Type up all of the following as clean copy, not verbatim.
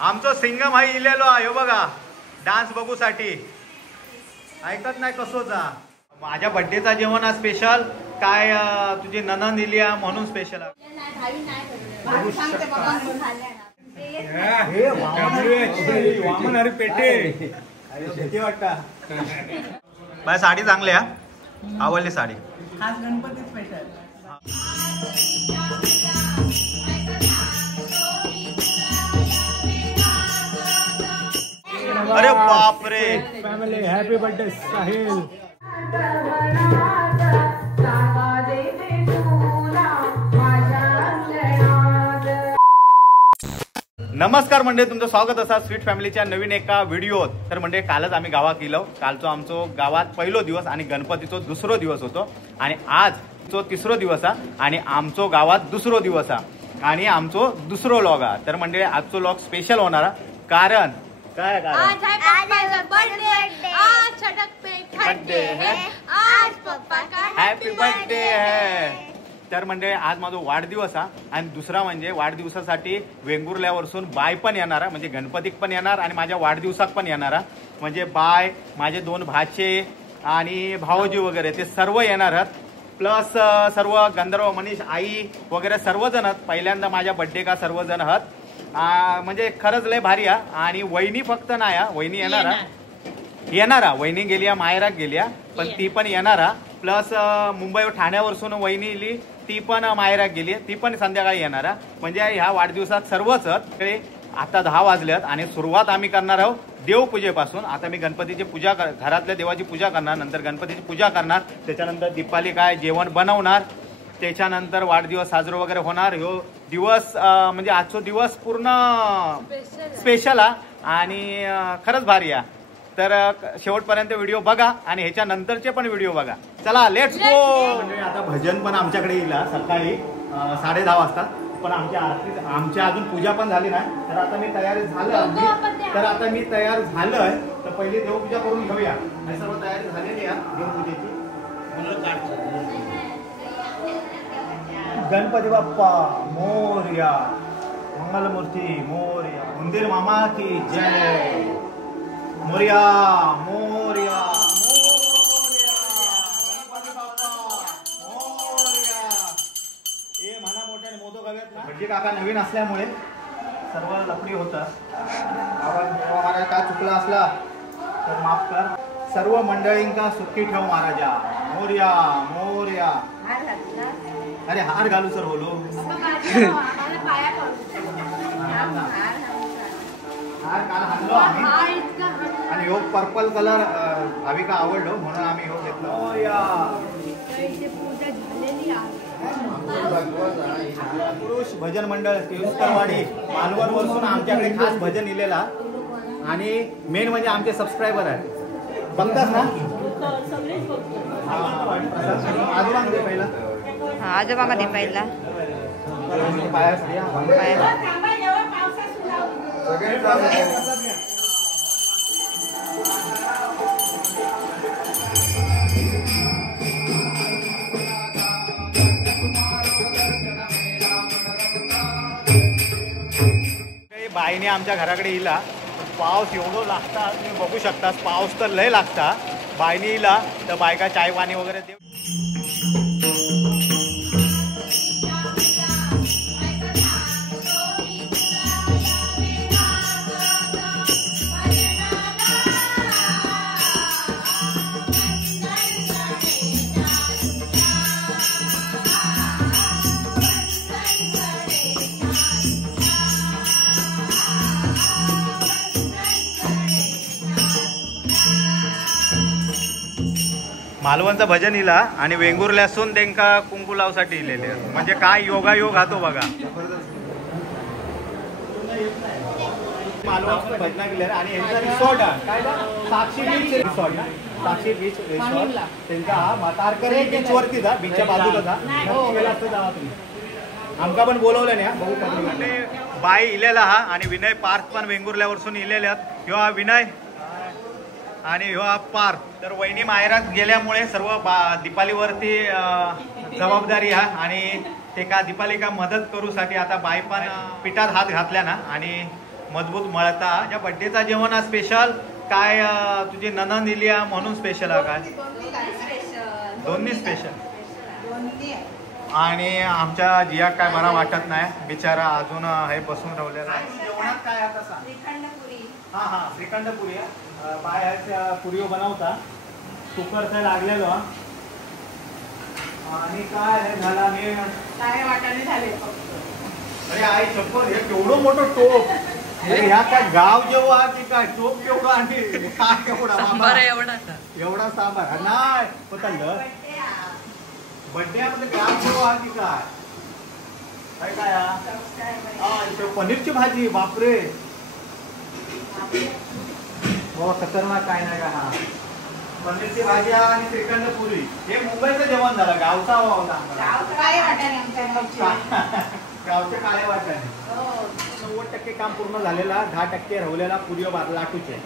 आमचो सिंगम हाई इलेलो आहे बघा डान्स बघूसाठी. ऐकत नाही कसोचा. माझ्या बर्थडेचा जेवण आज स्पेशल काय तुझी ननंद इली म्हणून स्पेशल पेटे वाटता. माझी साडी चांगली आवडली साडी. खास गणपती स्पेशल. अरे बापरे. Family happy birthday Sahil. नमस्कार मंडळी, तुमचं स्वागत असा स्वीट फॅमिलीच्या नवीन एका व्हिडिओत. तर म्हणजे कालच आम्ही गावात गेलो. कालचो आमचो गावात पहिलो दिवस आणि गणपतीचो दुसरो दिवस होतो आणि आज तो तिसरो दिवस आणि आमचो गावात दुसरो दिवस आणि आमचो दुसरो लॉग. तर म्हणजे आजचो लॉग स्पेशल होणार कारण काय हॅपी बर्थडे है. तर म्हणजे आज माझा वाढदिवस आणि दुसरा म्हणजे वाढदिवसासाठी वेंगुर्ल्यावरसून बाय पण येणार, म्हणजे गणपतीक पण येणार आणि माझ्या वाढदिवसाक पण येणार. म्हणजे बाय, माझे 2 भाचे आणि भाऊजी वगैरे ते सर्व येणार आहेत. प्लस सर्व गंधर्व मनीष आई वगैरे सर्वजण आहेत. पहिल्यांदा माझ्या बर्थडे का सर्वजण आहेत. म्हणजे खरंच लय भारी आणि वहिनी फक्त नाही, वहिनी येणारा. वहिनी गेल्या माहेराक गेल्या पण ती पण येणारा. प्लस मुंबई ठाण्यावरसून वहिनी इली ती पण माहेराक गेली, ती पण संध्याकाळी येणारा. म्हणजे ह्या वाढदिवसात सर्वच आता 10 वाजल्यात आणि सुरुवात आम्ही करणार आहोत देवपूजेपासून. आता मी गणपतीची पूजा घरातल्या देवाची पूजा करणार, नंतर गणपतीची पूजा करणार, त्याच्यानंतर दीपाली काय जेवण बनवणार, त्याच्यानंतर वाढदिवस साजरा वगैरे होणार. ह्यो दिवस म्हणजे आजचा दिवस पूर्ण स्पेशल आणि खरंच भारी आहे. तर शेवटपर्यंत व्हिडिओ बघा आणि ह्याच्या नंतरचे पण व्हिडिओ बघा. चला लेट्स गो. म्हणजे आता भजन पण आमच्याकडे येईल सकाळी 10:30 वाजता. पण आमच्या अजून पूजा पण झाली नाही. तर आता मी तयारी तयार झालोय. तर पहिली देवपूजा करून घेऊया. सर्व तयारी झालेली आहे देवपूजेची. गणपती बाप्पा मोरया, मंगलमूर्ती मोरया, उंदीर मामा की जय. मोरया मोरया मोरया, गणपती बाप्पा मोरया. हे म्हणा मोठ्याने मोदक हवेत ना. भटजी काका नवीन असल्यामुळे सर्व लफडी होतात. महाराज काय चुकला असला तर माफ कर. सर्व मंडळींका सुखी ठेव महाराजा. मोरया मोरया. अरे हार घालू सर बोलो. हार काल आणलो आम्ही आणि ह्यो पर्पल कलर भाविका आवडलो म्हणून आम्ही ह्यो घेतलो. पुरुष भजन मंडळ केळुसकरवाडी मालवण वरसून आमच्याकडे खास भजन इलेला आणि मेन म्हणजे आमचे सबस्क्रायबर आहेत. बघतास ना. आजोबा मध्ये पहिला आजोबा मध्ये पहिला बाईने आमच्या घराकडे इला. पाऊस एवढं लागता तुम्ही बघू शकता. पाऊस तर लय लागता. बाईने इला तर बायका चाय पाणी वगैरे दे. मालवणचं भजन इला आणि वेंगुर्ल्यासून त्यांका कुंकू लावसाठी इलेले. म्हणजे काय योगायोग हातो बघा. मालवण भजना केले आणि यांचा रिसॉर्ट काय साक्षी बीच रिसॉर्ट. साक्षी बीच रिसॉर्ट त्यांचा तारकर्ली बीच वरती जा, बीचच्या बाजूला जा. जावा तुम्ही. आमका पण बोलवलं नाही. बघू बाई इलेला आणि विनय पार्थ पण वेंगुर्ल्यावरसून इलेले. ह्यो विनय आणि ह्यो पार्थ. तर वहिनी माहेरात गेल्यामुळे सर्व दीपालीवरती जबाबदारी आणि ते का दीपाली का मदत करूसाठी आता बाई पण पिठात हात घातल्या ना आणि मजबूत मळता. या बड्डेचा जेवण हा स्पेशल काय तुझी ननंद दिली म्हणून स्पेशल आहे काय? दोन्ही स्पेशल. आणि आमच्या जिया काय बरा वाटत नाही बिचारा अजून हे बसून ठेवलेला आहे. जेवणात काय आता सांग? हा हा श्रीखंड पुरी बाहेरच्या पुरी बनवता कुकरचा लागलेलो. आणि काय झाला मी काय वाटाणे झाले. अरे आई चप्पल हे केवढं मोठं टोप. ह्या काय गाव जेव्हा की काय टोप केवढा आणि काय एवढा एवढा सांबार नाही पतंग बड्डे मध्ये गाव जेव्हा की काय काय पनीरची भाजी बापरे हो खतरनाक काय नाही का. हा पनीरची भाजी आणि श्रीखंड पुरी हे मुंबईचं जेवण झालं. गावचा होता गावचे काळे वाटाणे. 90% काम पूर्ण झालेला 10% राहिलेला पुरी लाटूचे.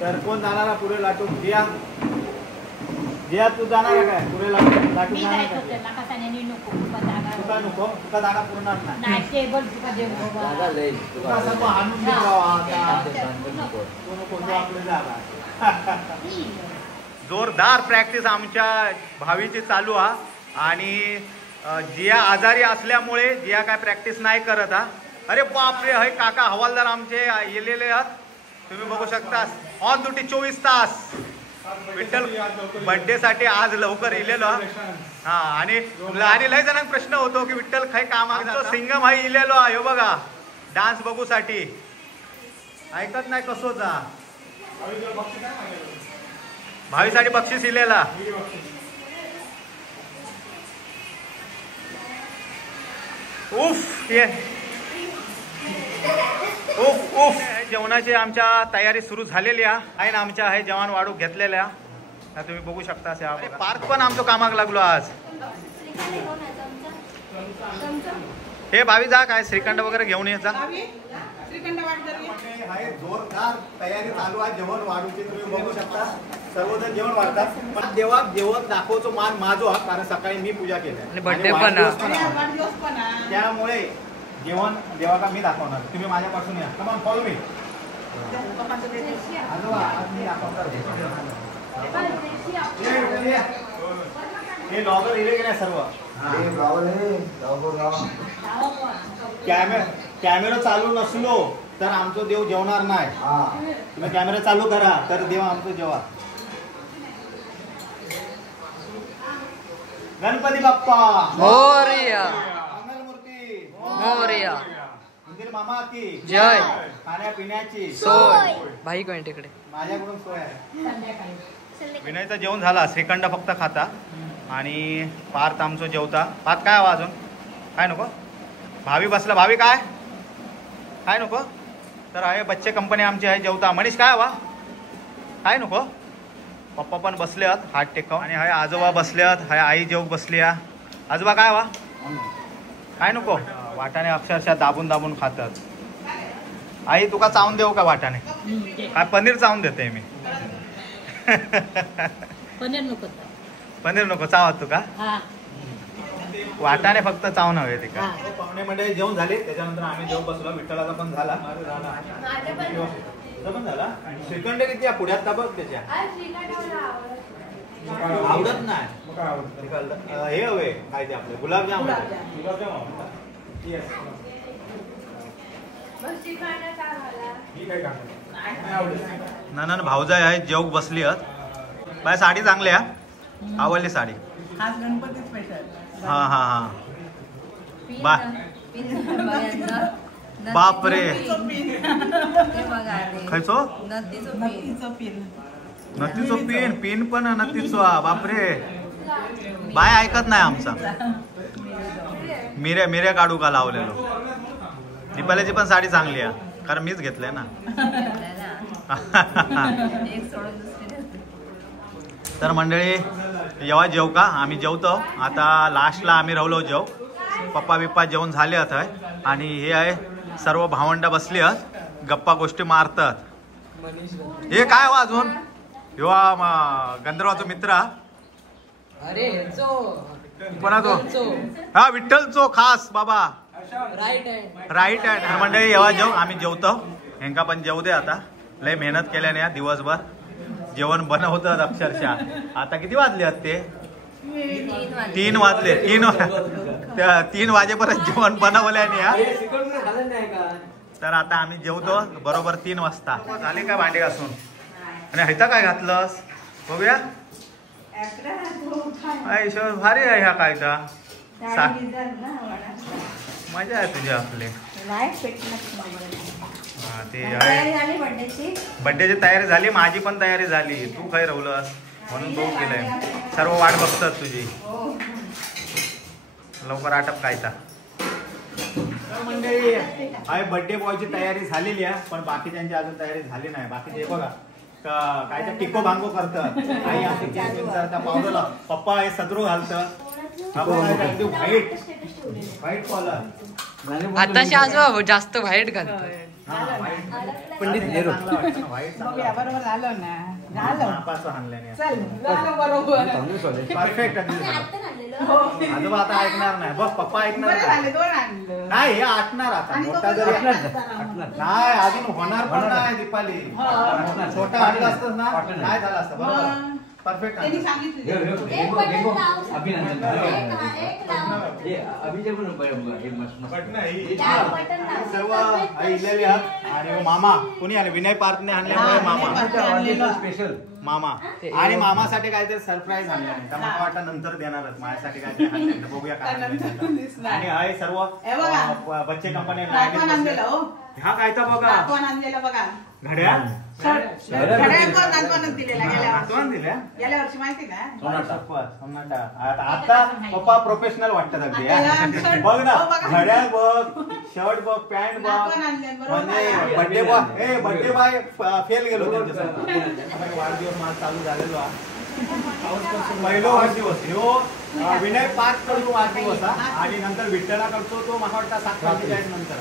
तर कोण जाणारा पुरे लाटू? जिया जिया तू जाणार काय पुरे लाटू जाणार तुका नको तुका जागा पुरणार नाही आणून आपले जागा. जोरदार प्रॅक्टिस आमच्या भावीची चालू आहे. आणि जिया आजारी असल्यामुळे जिया काय प्रॅक्टिस नाही करत हा. अरे बापरे हे काका हवालदार आमचे येलेले आहात तुम्ही बघू शकता. ऑन ड्युटी 24 तास. विठ्ठल बर्थडे साठी आज लवकर इलेलो. हा आणि लय जणांना प्रश्न होतो की विठ्ठल काय काम सिंगम हा इलेलो हे बघा डान्स बघू साठी ऐकत नाही कसोचा. भावीसाठी बक्षीस इलेला. उफ ये उफ उफ. जेवणाची आमच्या तयारी सुरू झालेली आहे ना. आमच्या आहे जवान वाढू घेतलेल्या तुम्ही बघू शकता. पार्क पण आमचं कामाक लागलो आज. हे भावी जा काय श्रीखंड वगैरे घेऊन ये जा. जोरदार तयारी चालू आहे जेवण वाढूची तुम्ही बघू शकता. सर्वजण जेवण वाढतात पण देवा जेवण दाखवतो मान माझो हा. कारण सकाळी मी पूजा केली बर्थडे पण त्यामुळे जेवण जेव्हा का मी दाखवणार. तुम्ही माझ्यापासून या. Come on follow me. हे लॉगर इले की नाही सर्व कॅमेरा चालू नसलो तर आमचं देव जेवणार नाही. तुम्ही कॅमेरा चालू करा तर देव आमचं जेवा. गणपती बाप्पा मोरया मंगलमूर्ती मोरया. मंदिर मामा की जय. खाण्यापिण्याची सोय भाई कोण तिकडे माझ्याकडून सोय आहे. विनयचं जेवण झाला. श्रीखंड फक्त खाता आणि पार्थ आमचं जेवता. पार्थ काय हवा अजून काय नको? भावी बसला. भावी काय काय नको? तर आहे बच्चे कंपनी आमची आहे जेवता. मनीष काय हवा काय नको? पप्पा पण बसले आहात हात टेकाव. आणि हाय आजोबा बसले आहात. हाय आई जेव बसली आहे. आजोबा काय हवा काय नको? वाटाणे अक्षरशः दाबून दाबून खातात. आई तुका चावून देऊ का वाटाणे? काय पनीर चावून देते मी. पनीर नको पनीर नको चावत तुका वाटाणे फक्त चावून हवे ते का. पाहुणे मंडळी जेवण झाले त्याच्यानंतर आम्ही जेवण बसलो. विठ्ठलाचा पण झाला पण झाला. श्रीखंड किती पुढ्यात बघ त्याच्या आवडत नाही. हे हवे काय ते आपले गुलाबजाम. ननन भाऊजाई आहे जेवक बसली आहेत. बाय साडी चांगली आहे आवडली साडी. आज गणपती स्पेशल. हा हा हा बा बापरे खायचो नत्तीचो पिन पिन पण नत्तीचो बापरे. बाय ऐकत नाही आमचा. मिऱ्या मिऱ्या काढू का लावलेलो. दीपालीची पण साडी चांगली आहे कारण मीच घेतलंय ना. तर मंडळी जेव्हा जेव का आम्ही जेवतो. आता लास्टला आम्ही राहिलो जेव. पप्पा बिप्पा जेवण झाले आहेत आणि हे आहे सर्व भावंड बसली आहेत गप्पा गोष्टी मारतात. हे काय हो अजून ह्यो गंधर्वाचा मित्र कोणाचो हा विठ्ठलचो खास बाबा राईट हँड मंडळी जेव्हा जेव आम्ही जेवतो. ह्यांका पण जेवू दे आता. लय मेहनत केल्याने या दिवसभर जेवण बनवतात अक्षरशः. आता किती वाजले आहेत ते? 3 वाजले. 3 वाजेपर्यंत जेवण बनवल्याने या. तर आता आम्ही जेवतो बरोबर 3 वाजता. झाले काय भांडे घासून? आणि ह्याचा काय घातलंस बघूया. भारी आहे ह्या कायदा. मजा आहे तुझी आपली. ते बड्डेची तयारी झाली. माझी पण तयारी झाली. तू काय रवलंस म्हणून बघू केलंय. सर्व वाट बघतात तुझी. लवकर आटप कायचा. मंडळी आहे बर्थडे बॉयची तयारी झालेली आहे पण बाकीच्यांची अजून तयारी झाली नाही. बाकीचे बघा काय ते टिको भांगो करतात. आई असे केस विचारता पावडरला. पप्पा हे सदरू घालतं. White collar. आताशी आजोबा जास्त व्हाईट घालतो. पंडित नेहरू बरोबर झालं ना. परफेक्ट. आजोबा आता ऐकणार नाही. बघ पप्पा ऐकणार नाही. हे आटणार आता. मोठा जरी नाही अजून होणार पण नाही. दीपाली छोटा आणला असतं ना नाही झालं असतं. बरोबर परफेक्ट. सर्व इलेले आहात. आणि मामा कोणी आले? विनय पार्थने आणल्यामुळे मामा स्पेशल मामा. आणि मामासाठी काहीतरी सरप्राईज आणले नाही तर मला वाटतं नंतर देणारच. माझ्यासाठी काहीतरी आणलं बघूया काय. आणि आहे सर्व बच्चे कंपनी. ह्या कायचा बघा घड्याळ. गेल्या वर्षी माहिती का? आता पप्पा प्रोफेशनल वाटतात अगदी. बघ ना घड्याळ बघ, शर्ट बघ, पॅन्ट बघ. म्हणजे birthday boy birthday boy fail गेलो त्यांच्यासाठी. वाढदिवस माझा चालू झालेलो आहे. पहिलो वाढदिवस ह्यो विनय पार्थ करतो वाढदिवस आणि नंतर विठ्ठला करतो तो मला वाटतं 7:45 नंतर.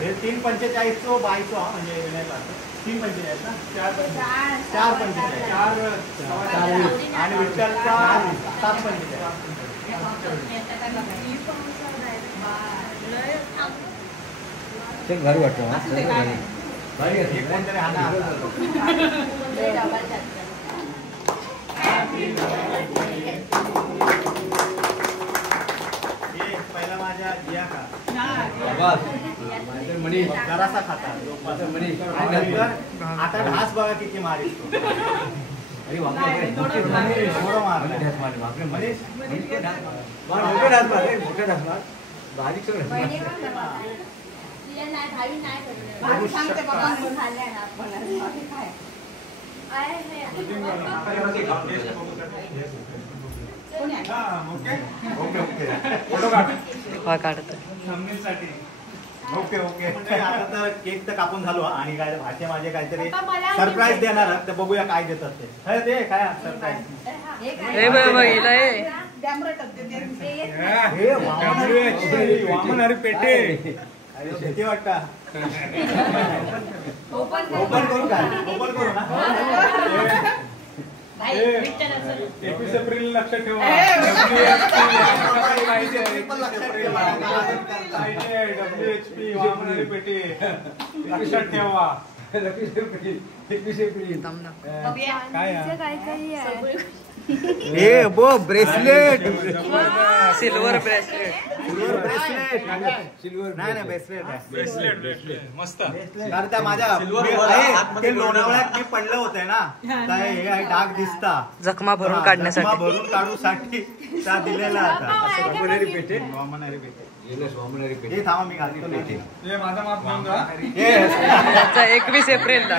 हे 3:45 तो बायचो म्हणजे विनय पार्थ. 3:45 ना 4:45 आणि विठ्ठलचा 7:45. घर वाटतं कोणतरी हाना. पहिला माझ्या जिया का जरासा खाता. आता ढास बघा किती मारीस. बारीक सगळं ओके ओके. आता तर केक तर कापून झालो आणि काय भाचे माझे काहीतरी सरप्राईज देणार तर बघूया काय देतात ते. ते काय सरप्राईज. पेटे किती वाटतं. ओपन करू काय? ओपन करू ना. 21 एप्रिल लक्षात ठेवा. WHP वामनारी पेटी लक्षात ठेवा. 21 एप्रिल काय ब्रेसलेट. Silver bracelet. नाही ब्रेसलेट मस्त. कारण त्या माझ्या लोणावळ्यात मी पडलं होते ना काय डाग दिसता जखमा भरून काढण्यासाठी त्या दिलेला होता. वामनारी पेटे हे थांबा मी घालतो. माझा माप घेऊन जा. 21 एप्रिलला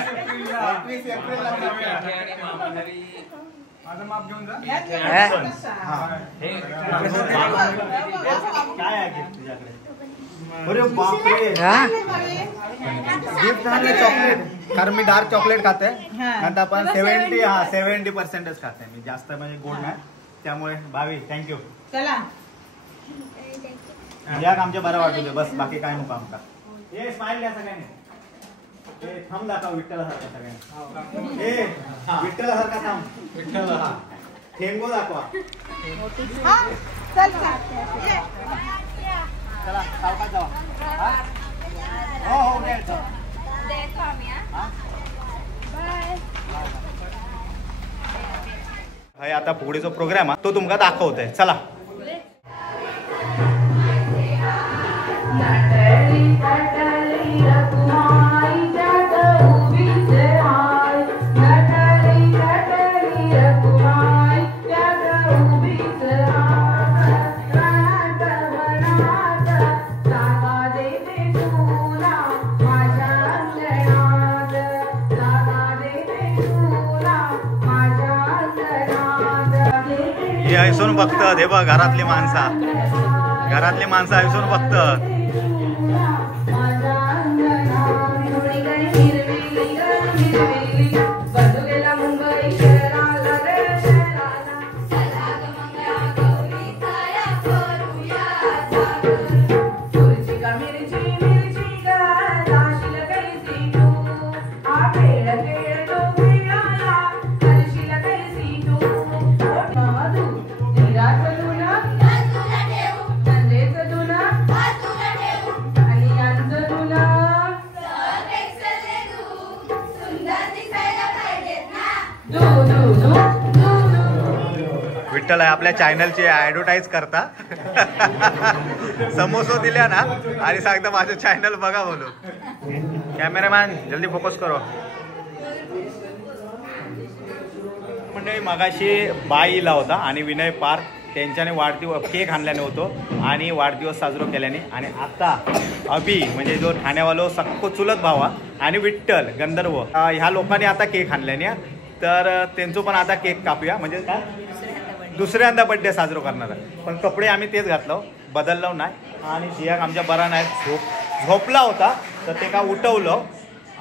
माझं माप घेऊन जा. काय आहे गिफ्ट तुझ्याकडे? अरे बापरे गिफ्ट आणले चॉकलेट. कारण मी डार्क चॉकलेट खाते नंतर पण 70% खाते मी. जास्त म्हणजे गोड नाही त्यामुळे. भावी थँक्यू. चला या आमच्या बरं वाटू दे बस. बाकी काय नको आमका. हे स्माइल द्या सगळ्यांनी. थांब दाखव विठ्ठलासारखा सगळ्यांनी. विठ्ठलासारखा थांब. विठ्ठल हा ठेंगो दाखवा. चला सावकाश जावा. हो हो द्यायचं. देतो आम्ही हा. बाय. हाय आता फुगडीचा प्रोग्राम हा तो तुमका दाखवतोय. चला. हे ऐसून बघतात हे बघ घरातली माणसं ऐसून बघतात. विठ्ठल आहे आपल्या चॅनलची ऍडव्हर्टाईज करता. समोसा दिल्या ना आणि सांगता माझं चॅनल बघा बोलून. कॅमेरामॅन जल्दी फोकस करो. म्हणजे मगाशी बाईला होता आणि विनय पार्क त्यांच्याने वाढदिवस केक आणल्याने होतो आणि वाढदिवस साजरा केल्याने. आणि आता अभि म्हणजे जो ठाण्यावालो सक्को चुलत भावा आणि विठ्ठल गंधर्व ह्या लोकांनी आता केक आणल्याने. तर त्यांचं पण आता केक कापूया. म्हणजे काय दुसऱ्यांदा बड्डे साजरा करणार. पण कपडे आम्ही तेच घातलो बदललो नाही. आणि जियाक आमच्या बरा नाही झोपला होता तर ते का उठवलं.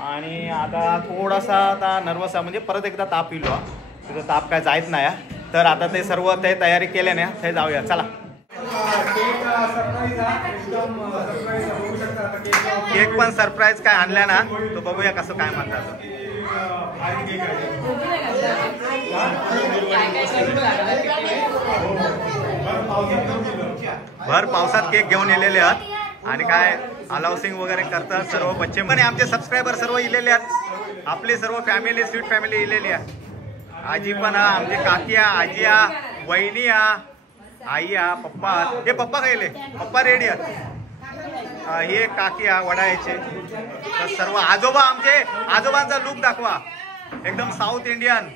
आणि आता थोडासा आता नर्वस आहे म्हणजे परत एकदा ताप येलो. तिथं ताप काय जायच नाही. तर आता ते सर्व ते तयारी केल्याने ते जाऊया. चला. केक पण सरप्राईज काय आणल्या ना तो बघूया कसं काय म्हणतात. भर पावसात केक घेऊन येलेले आहेत आणि काय अलाउसिंग वगैरे करतात सर्व बच्चे पण आमचे सबस्क्रायबर सर्व इलेले आहेत. आपली सर्व फॅमिली स्वीट फॅमिली इलेली आहे. आजी पण आमचे काकी आजी वहिनी आई पप्पा. हे पप्पा गेले पप्पा रेडी आहेत. हे काकी वडायचे. तर सर्व आजोबा आमचे आजोबांचा लुक दाखवा एकदम साऊथ इंडियन.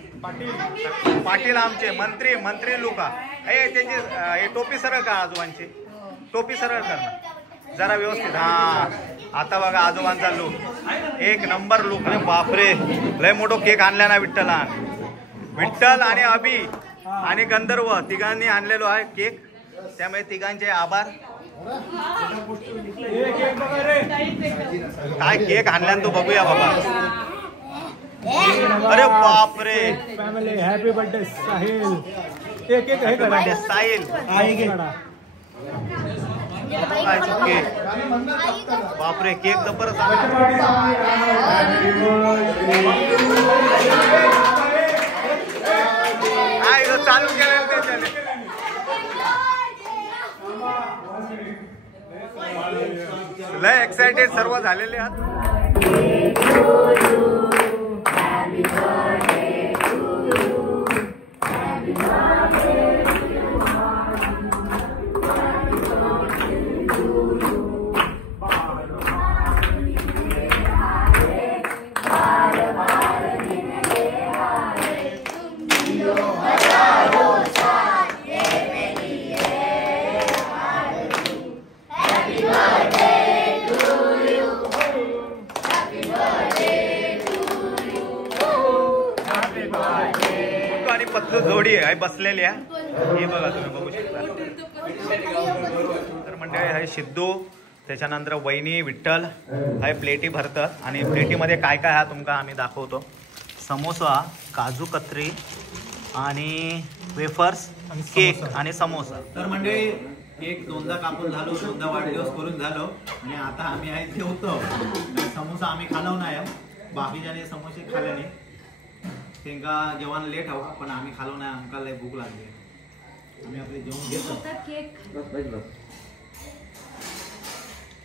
पाटील आमचे मंत्री लुक. हे त्यांची टोपी सरळ का आजोबांची टोपी सरळ कर जरा व्यवस्थित. आता बघा आजोबांचा लुक एक नंबर लुक. बापरे लय मोठो केक आणला ना विठ्ठल आणि अभि आणि गंधर्व तिघांनी आणलेलो आहे केक. त्यामुळे तिघांचे आभार. काय केक आणल्यान तो बघूया बाबा. अरे बापरे family happy birthday Sahil. Birthday Sahil. Cake बापरे केक जबरदस्त. चालू केलं त्याच्याने. लय एक्साइटेड सर्व झालेले आहेत. पतलू जोडी आहे बसलेली आहे. हे बघा तुम्ही बघू शकता. तर मंडळी हे सिद्धू त्याच्यानंतर वहिनी विठ्ठल हे प्लेटी भरतात आणि प्लेटीमध्ये काय काय आहे तुमका आम्ही दाखवतो. समोसा काजू कतरी आणि वेफर्स केक आणि समोसा. तर मंडळी केक दोनदा कापून झालो दोनदा वाढदिवस करून झालो आणि आता आम्ही आहे ठेवतो. समोसा आम्ही खालो नाही बाकीच्याने समोसे खाल्ले नाही. त्यांना जेवण लेट हवं पण आम्ही खालो नाही. आमका लय भूक लागली. आम्ही आपले जेवण घेतो.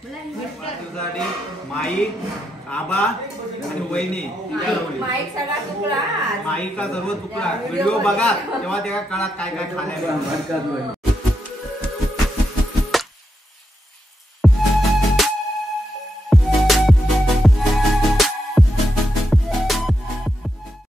वाढदिवसासाठी माई आबा आणि वहिनी माईक सगळा तुकडा माईचा सर्व तुकडा व्हिडिओ बघा तेव्हा कळत काय काय खाण्याला